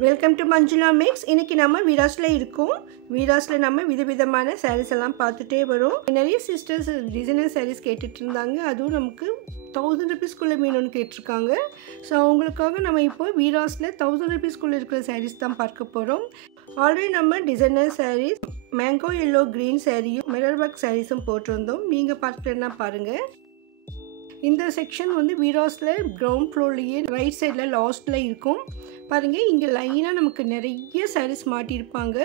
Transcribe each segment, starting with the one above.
Welcome to Manjula mix. இன்றைக்கி நம்ம வீராஸில் இருக்கோம். வீராஸில் நம்ம விதவிதமான சாரீஸ் எல்லாம் பார்த்துட்டே வரும். நிறைய சிஸ்டர்ஸ் டிசைனர் சாரீஸ் கேட்டுட்டு இருந்தாங்க. அதுவும் நமக்கு 1000 rupeesக்குள்ளே வேணும்னு கேட்டிருக்காங்க. ஸோ அவங்களுக்காக நம்ம இப்போ வீராஸில் 1000 rupeesக்குள்ளே இருக்கிற சாரீஸ் தான் பார்க்க போகிறோம். ஆல்ரெடி நம்ம designer saris mango yellow green சாரியும் மிரர் ஒர்க் சாரீஸும் போட்டிருந்தோம். நீங்கள் பார்த்துட்டேன்னா பாருங்கள். இந்த செக்ஷன் வந்து வீராஸில் கிரவுண்ட் ஃப்ளோர்லேயே ரைட் சைடில் லாஸ்ட்டில் இருக்கும். பாருங்கள், இங்கே லைனாக நமக்கு நிறைய சாரீஸ் மாட்டியிருப்பாங்க.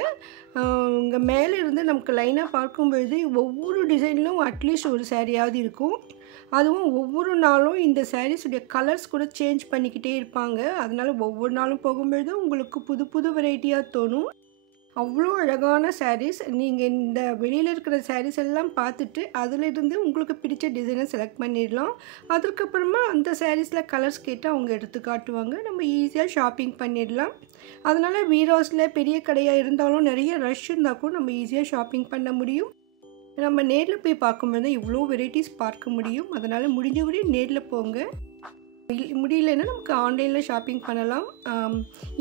இங்கே மேலே இருந்து நமக்கு லைனாக பார்க்கும்பொழுது ஒவ்வொரு டிசைன்லும் அட்லீஸ்ட் ஒரு சாரியாவது இருக்கும். அதுவும் ஒவ்வொரு நாளும் இந்த சாரீஸுடைய கலர்ஸ் கூட சேஞ்ச் பண்ணிக்கிட்டே இருப்பாங்க. அதனால் ஒவ்வொரு நாளும் போகும்பொழுது உங்களுக்கு புது புது வெரைட்டியாக தோணும். அவ்வளோ அழகான சாரீஸ். நீங்கள் இந்த வெளியில் இருக்கிற சாரீஸ் எல்லாம் பார்த்துட்டு அதிலிருந்து உங்களுக்கு பிடிச்ச டிசைனை செலக்ட் பண்ணிடலாம். அதுக்கப்புறமா அந்த சாரீஸில் கலர்ஸ் கேட்டால் அவங்க எடுத்து காட்டுவாங்க. நம்ம ஈஸியாக ஷாப்பிங் பண்ணிடலாம். அதனால் வீராஸில் பெரிய கடையாக இருந்தாலும் நிறைய ரஷ் இருந்தால் கூட நம்ம ஈஸியாக ஷாப்பிங் பண்ண முடியும். நம்ம நேரில் போய் பார்க்கும்போது இவ்வளோ வெரைட்டிஸ் பார்க்க முடியும். அதனால் முடிஞ்ச வரையும் நேரில் போங்க. முடியலன்னா நமக்கு ஆன்லைனில் ஷாப்பிங் பண்ணலாம்.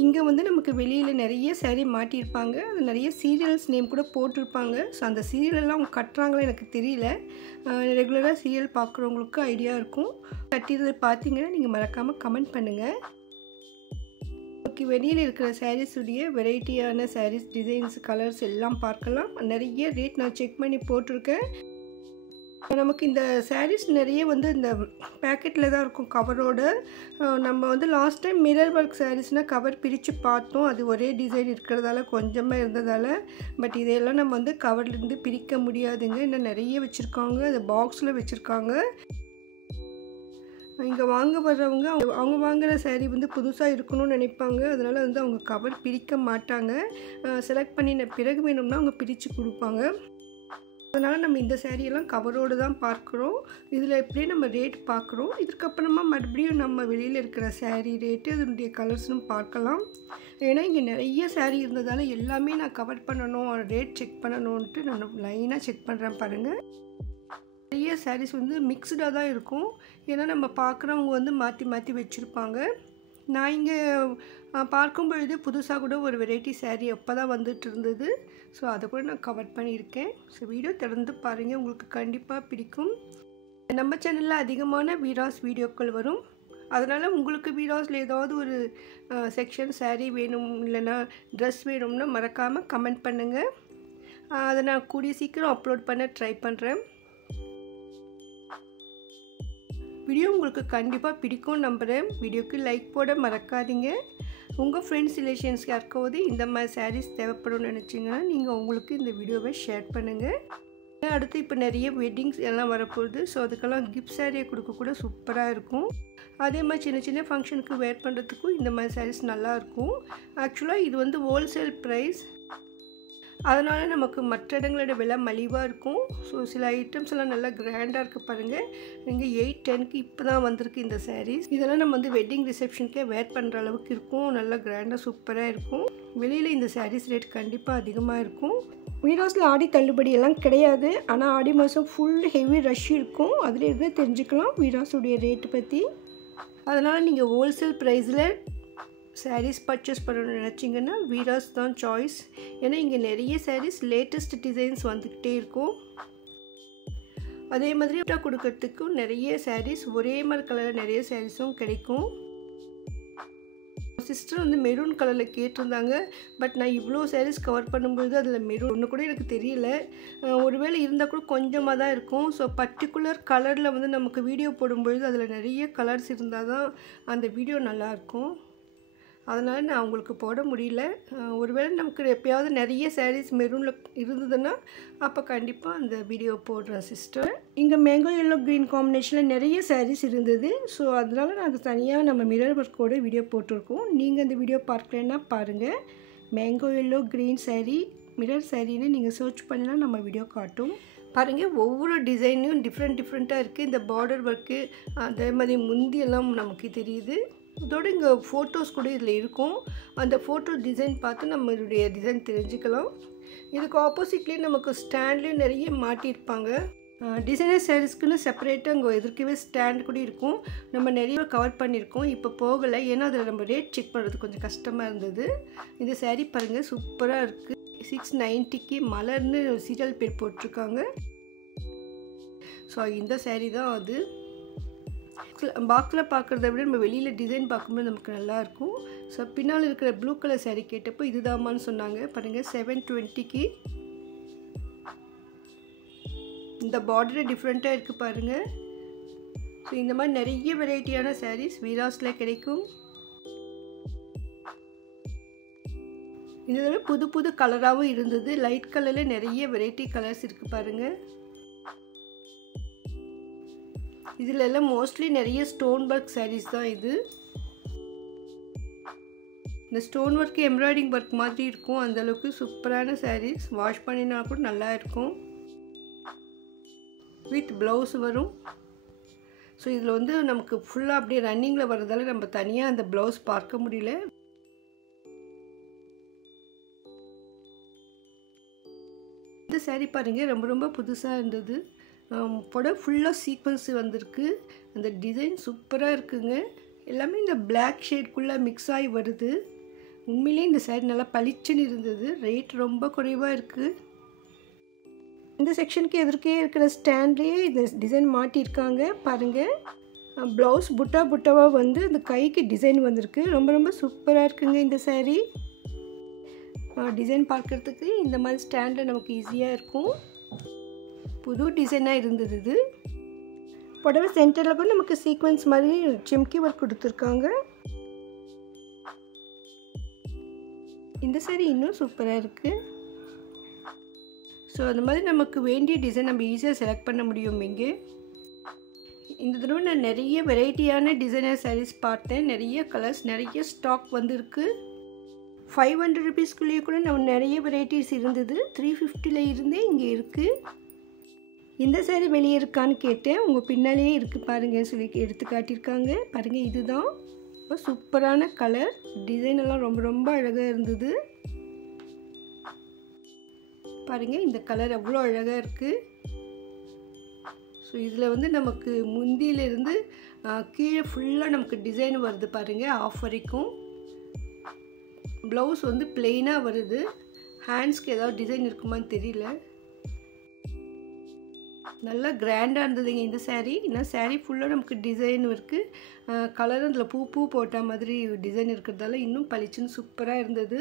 இங்கே வந்து நமக்கு வெளியில் நிறைய சாரீ மாட்டியிருப்பாங்க. அது நிறைய சீரியல்ஸ் நேம் கூட போட்டிருப்பாங்க. ஸோ அந்த சீரியலெல்லாம் அவங்க கட்டுறாங்களோ எனக்கு தெரியல. ரெகுலராக சீரியல் பார்க்குறவங்களுக்கு ஐடியா இருக்கும். கட்டியதை பார்த்தீங்கன்னா நீங்கள் மறக்காமல் கமெண்ட் பண்ணுங்கள். ஓகே, வெளியில் இருக்கிற சாரீஸுடைய வெரைட்டியான சாரீஸ் டிசைன்ஸ் கலர்ஸ் எல்லாம் பார்க்கலாம். நிறைய ரேட் நான் செக் பண்ணி போட்டிருக்கேன். நமக்கு இந்த சாரீஸ் நிறைய வந்து இந்த பேக்கெட்டில் தான் இருக்கும் கவரோடு. நம்ம வந்து லாஸ்ட் டைம் மிரர் ஒர்க் சாரீஸ்னால் கவர் பிரித்து பார்த்தோம். அது ஒரே டிசைன் இருக்கிறதால கொஞ்சமாக இருந்ததால். பட் இதையெல்லாம் நம்ம வந்து கவர்லேருந்து பிரிக்க முடியாதுங்க. இன்னும் நிறைய வச்சுருக்காங்க. அது பாக்ஸில் வச்சுருக்காங்க. இங்கே வாங்க வர்றவங்க அவங்க வாங்குகிற சாரீ வந்து புதுசாக இருக்கணும்னு நினைப்பாங்க. அதனால் வந்து அவங்க கவர் பிரிக்க மாட்டாங்க. செலக்ட் பண்ணின பிறகு வேணும்னா அவங்க பிரித்து கொடுப்பாங்க. அதனால் நம்ம இந்த சாரியெல்லாம் கவரோடு தான் பார்க்குறோம். இதில் எப்படியே நம்ம ரேட் பார்க்குறோம். இதுக்கப்புறமா மறுபடியும் நம்ம வெளியில் இருக்கிற சாரீ ரேட்டு அதனுடைய கலர்ஸ்னும் பார்க்கலாம். ஏன்னா இங்கே நிறைய சாரீ இருந்ததால் எல்லாமே நான் கவர் பண்ணணும், ரேட் செக் பண்ணணுன்ட்டு நான் லைனாக செக் பண்ணுறேன் பாருங்கள். நிறைய சாரீஸ் வந்து மிக்ஸ்டாக தான் இருக்கும். ஏன்னா நம்ம பார்க்குறவங்க வந்து மாற்றி மாற்றி வச்சுருப்பாங்க. நான் இங்கே பார்க்கும்பொழுது புதுசாக கூட ஒரு வெரைட்டி சாரீ அப்போ தான் வந்துட்டு இருந்தது. ஸோ அதை கூட நான் கவர் பண்ணியிருக்கேன். ஸோ வீடியோ தொடர்ந்து பாருங்கள், உங்களுக்கு கண்டிப்பாக பிடிக்கும். நம்ம சேனலில் அதிகமான வீராஸ் வீடியோக்கள் வரும். அதனால் உங்களுக்கு வீராஸில் ஏதாவது ஒரு செக்ஷன் சாரீ வேணும் இல்லைன்னா ட்ரெஸ் வேணும்னா மறக்காமல் கமெண்ட் பண்ணுங்கள். அதை நான் கூடிய சீக்கிரம் அப்லோட் பண்ண ட்ரை பண்ணுறேன். வீடியோ உங்களுக்கு கண்டிப்பாக பிடிக்கும் நம்புகிறேன். வீடியோக்கு லைக் போட மறக்காதீங்க. உங்கள் ஃப்ரெண்ட்ஸ் ரிலேஷன்ஸ் யாருக்காவது இந்த மாதிரி சாரீஸ் தேவைப்படும்னு நினச்சிங்கன்னா நீங்கள் உங்களுக்கு இந்த வீடியோவை ஷேர் பண்ணுங்கள். அடுத்து இப்போ நிறைய வெட்டிங்ஸ் எல்லாம் வரப்போகுது. ஸோ அதுக்கெல்லாம் கிஃப்ட் சாரியை கொடுக்க கூட சூப்பராக இருக்கும். அதே மாதிரி சின்ன சின்ன ஃபங்க்ஷனுக்கு வேர் பண்ணுறதுக்கும் இந்த மாதிரி சாரீஸ் நல்லாயிருக்கும். ஆக்சுவலாக இது வந்து ஹோல்சேல் ப்ரைஸ். அதனால் நமக்கு மற்ற இடங்களோட விலை மலிவாக இருக்கும். ஸோ சில ஐட்டம்ஸ் எல்லாம் நல்லா கிராண்டாக இருக்குது பாருங்கள். இங்கே 810க்கு இப்போ தான் வந்திருக்கு இந்த சாரீஸ். இதெல்லாம் நம்ம வந்து வெட்டிங் ரிசப்ஷனுக்கே வேர் பண்ணுற அளவுக்கு இருக்கும். நல்லா கிராண்டாக சூப்பராக இருக்கும். வெளியில் இந்த சாரீஸ் ரேட் கண்டிப்பாக அதிகமாக இருக்கும். வீராஸில் ஆடி தள்ளுபடி எல்லாம் கிடையாது. ஆனால் ஆடி மாதம் ஃபுல் ஹெவி ரஷ் இருக்கும். அதில் இருந்து தெரிஞ்சுக்கலாம் வீராஸுடைய ரேட்டு பற்றி. அதனால் நீங்கள் ஹோல்சேல் ப்ரைஸில் சாரீஸ் பர்ச்சேஸ் பண்ணணும்னு நினச்சிங்கன்னா வீராஸ் தான் சாய்ஸ். ஏன்னா இங்கே நிறைய சாரீஸ் லேட்டஸ்ட் டிசைன்ஸ் வந்துக்கிட்டே இருக்கும். அதே மாதிரி கொடுக்கறதுக்கும் நிறைய சாரீஸ் ஒரே மாதிரி கலரில் நிறைய சாரீஸும் கிடைக்கும். சிஸ்டர் வந்து மெரூன் கலரில் கேட்டிருந்தாங்க. பட் நான் இவ்வளோ சாரீஸ் கவர் பண்ணும்போது அதில் மெரூன் ஒன்று கூட எனக்கு தெரியல. ஒருவேளை இருந்தால் கூட கொஞ்சமாக தான் இருக்கும். ஸோ பர்டிகுலர் கலரில் வந்து நமக்கு வீடியோ போடும்பொழுது அதில் நிறைய கலர்ஸ் இருந்தால் தான் அந்த வீடியோ நல்லாயிருக்கும். அதனால் நான் உங்களுக்கு போட முடியல. ஒருவேளை நமக்கு எப்போயாவது நிறைய சாரீஸ் மெரூனில் இருந்ததுன்னா அப்போ கண்டிப்பாக அந்த வீடியோ போடுறேன் சிஸ்டர். இங்கே மேங்கோ எல்லோ க்ரீன் காம்பினேஷனில் நிறைய சாரீஸ் இருந்தது. ஸோ அதனால் நான் அது தனியாக நம்ம மிரர் ஒர்க்கோட வீடியோ போட்டிருக்கோம். நீங்கள் அந்த வீடியோ பார்க்கலன்னா பாருங்கள். Mango yellow green sari mirror சாரின்னு நீங்கள் சர்ச் பண்ணலாம், நம்ம வீடியோ காட்டும். பாருங்கள், ஒவ்வொரு டிசைனும் டிஃப்ரெண்ட்டாக இருக்குது. இந்த பார்டர் ஒர்க்கு அதே மாதிரி முந்தியெல்லாம் நமக்கு தெரியுது. இதோடு இங்கே ஃபோட்டோஸ் கூட இதில் இருக்கும். அந்த ஃபோட்டோ டிசைன் பார்த்து நம்மளுடைய டிசைன் தெரிஞ்சுக்கலாம். இதுக்கு ஆப்போசிட்லேயே நமக்கு ஸ்டாண்ட்லேயும் நிறைய மாட்டியிருப்பாங்க. டிசைனர் சாரீஸ்க்குன்னு செப்பரேட்டாக அங்கே எதிர்க்கவே ஸ்டாண்ட் கூட இருக்கும். நம்ம நிறைய கவர் பண்ணியிருக்கோம். இப்போ போகலை, ஏன்னா அதில் நம்ம ரேட் செக் பண்ணுறது கொஞ்சம் கஷ்டமாக இருந்தது. இந்த சாரீ பாருங்கள், சூப்பராக இருக்குது. 690க்கு மலர்னு சீரியல் பேர் போட்டிருக்காங்க. ஸோ இந்த சாரீ தான் அது. பாக்ஸில் பார்க்குறத விட நம்ம வெளியில் டிசைன் பார்க்கும்போது நமக்கு நல்லாயிருக்கும். ஸோ பின்னால் இருக்கிற ப்ளூ கலர் சாரீ கேட்டப்போ இதுதாமான்னு சொன்னாங்க. பாருங்கள் 720க்கு. இந்த பார்டர் டிஃப்ரெண்ட்டாக இருக்குது பாருங்கள். ஸோ இந்த மாதிரி நிறைய வெரைட்டியான சாரீஸ் வீராஸில் கிடைக்கும். இந்த புது புது கலராகவும் இருந்தது. லைட் கலரில் நிறைய வெரைட்டி கலர்ஸ் இருக்குது பாருங்கள். இதில் எல்லாம் மோஸ்ட்லி நிறைய ஸ்டோன் ஒர்க் சாரீஸ் தான் இது. இந்த ஸ்டோன் ஒர்க்கு எம்ப்ராய்டிங் ஒர்க் மாதிரி இருக்கும். அந்தளவுக்கு சூப்பரான சாரீஸ். வாஷ் பண்ணினா கூட நல்லா இருக்கும். வித் ப்ளவுஸ் வரும். ஸோ இதில் வந்து நமக்கு ஃபுல்லாக அப்படியே ரன்னிங்கில் வர்றதால நம்ம தனியாக அந்த ப்ளவுஸ் பார்க்க முடியல. இந்த சாரீ பாருங்கள், ரொம்ப ரொம்ப புதுசாக இருந்தது. புடவை ஃபுல்லாக சீக்வன்ஸ் வந்திருக்கு. அந்த டிசைன் சூப்பராக இருக்குங்க. எல்லாமே இந்த பிளாக் ஷேட்குள்ளே மிக்ஸ் ஆகி வருது. உண்மையிலே இந்த சாரீ நல்லா பளிச்சுன்னு இருந்தது. ரேட் ரொம்ப குறைவாக இருக்குது. இந்த செக்ஷனுக்கு எதிர்க்கே இருக்கிற ஸ்டாண்ட்லேயே இந்த டிசைன் மாட்டியிருக்காங்க பாருங்கள். ப்ளவுஸ் புட்டா புட்டாவாக வந்து அந்த கைக்கு டிசைன் வந்திருக்கு. ரொம்ப ரொம்ப சூப்பராக இருக்குங்க இந்த சாரீ. டிசைன் பார்க்குறதுக்கு இந்த மாதிரி ஸ்டாண்டில் நமக்கு ஈஸியாக இருக்கும். புது டிசைனாக இருந்தது இது. புடவை சென்டரில் கூட நமக்கு சீக்வன்ஸ் மாதிரி சிம்கி ஒர்க் கொடுத்துருக்காங்க. இந்த சாரீ இன்னும் சூப்பராக இருக்குது. ஸோ அந்த மாதிரி நமக்கு வேண்டிய டிசைன் நம்ம ஈஸியாக செலக்ட் பண்ண முடியும் இங்கே. இந்த தடவை நான் நிறைய வெரைட்டியான டிசைனர் சாரீஸ் பார்த்தேன். நிறைய கலர்ஸ், நிறைய ஸ்டாக் வந்துருக்கு. 500 ருபீஸ்க்குள்ளேயே கூட நம்ம நிறைய வெரைட்டிஸ் இருந்தது. 350ல் இருந்தே இங்கே இருக்குது. இந்த சாரீ வெளியே இருக்கான்னு கேட்டேன். உங்கள் பின்னாலேயே இருக்குது பாருங்கள் சொல்லி எடுத்து காட்டியிருக்காங்க. பாருங்கள், இதுதான் ரொம்ப சூப்பரான கலர். டிசைன் எல்லாம் ரொம்ப ரொம்ப அழகாக இருந்தது. பாருங்கள், இந்த கலர் அவ்வளோ அழகாக இருக்குது. ஸோ இதில் வந்து நமக்கு முந்தியிலிருந்து கீழே ஃபுல்லாக நமக்கு டிசைன் வருது பாருங்கள். ஆஃப் வரைக்கும் ப்ளவுஸ் வந்து பிளெயினாக வருது. ஹேண்ட்ஸ்க்கு ஏதாவது டிசைன் இருக்குமான்னு தெரியல. நல்லா கிராண்டாக இருந்ததுங்க இந்த சாரீ. ஏன்னா சாரீ ஃபுல்லாக நமக்கு டிசைன் இருக்குது. கலரும் அதில் பூ பூ போட்ட மாதிரி டிசைன் இருக்கிறதால இன்னும் பளிச்சுன்னு சூப்பராக இருந்தது.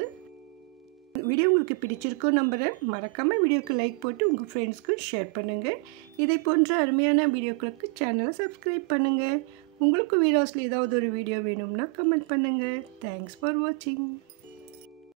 வீடியோ உங்களுக்கு பிடிச்சிருக்கோம் நம்புகிறேன். மறக்காமல் வீடியோக்கு லைக் போட்டு உங்கள் ஃப்ரெண்ட்ஸ்க்கு ஷேர் பண்ணுங்கள். இதை போன்ற அருமையான வீடியோக்களுக்கு சேனலை சப்ஸ்கிரைப் பண்ணுங்கள். உங்களுக்கு வீடியோஸில் ஏதாவது ஒரு வீடியோ வேணும்னா கமெண்ட் பண்ணுங்கள். தேங்க்ஸ் ஃபார் வாட்சிங்.